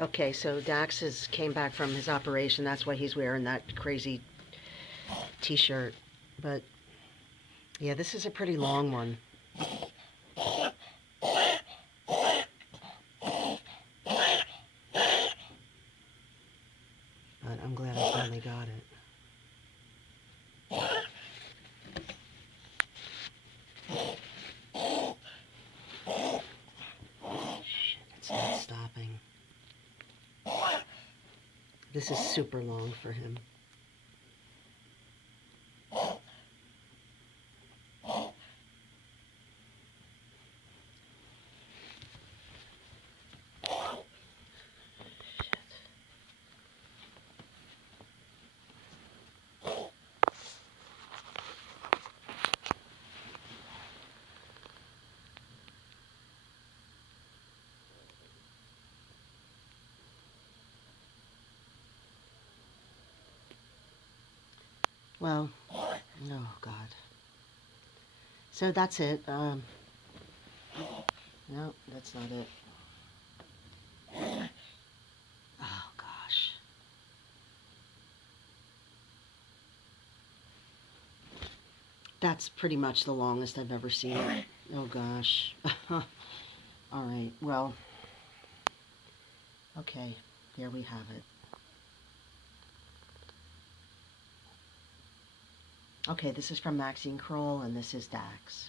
Okay, so came back from his operation. That's why he's wearing that crazy t-shirt. But yeah, this is a pretty long one. But I'm glad I finally got it. Shit, it's not stopping. This is super long for him. Well, oh God. So that's it. No, that's not it. Oh gosh. That's pretty much the longest I've ever seen it. Oh gosh. All right. Well, okay. There we have it. Okay, this is from Maxine Kroll, and this is Dax.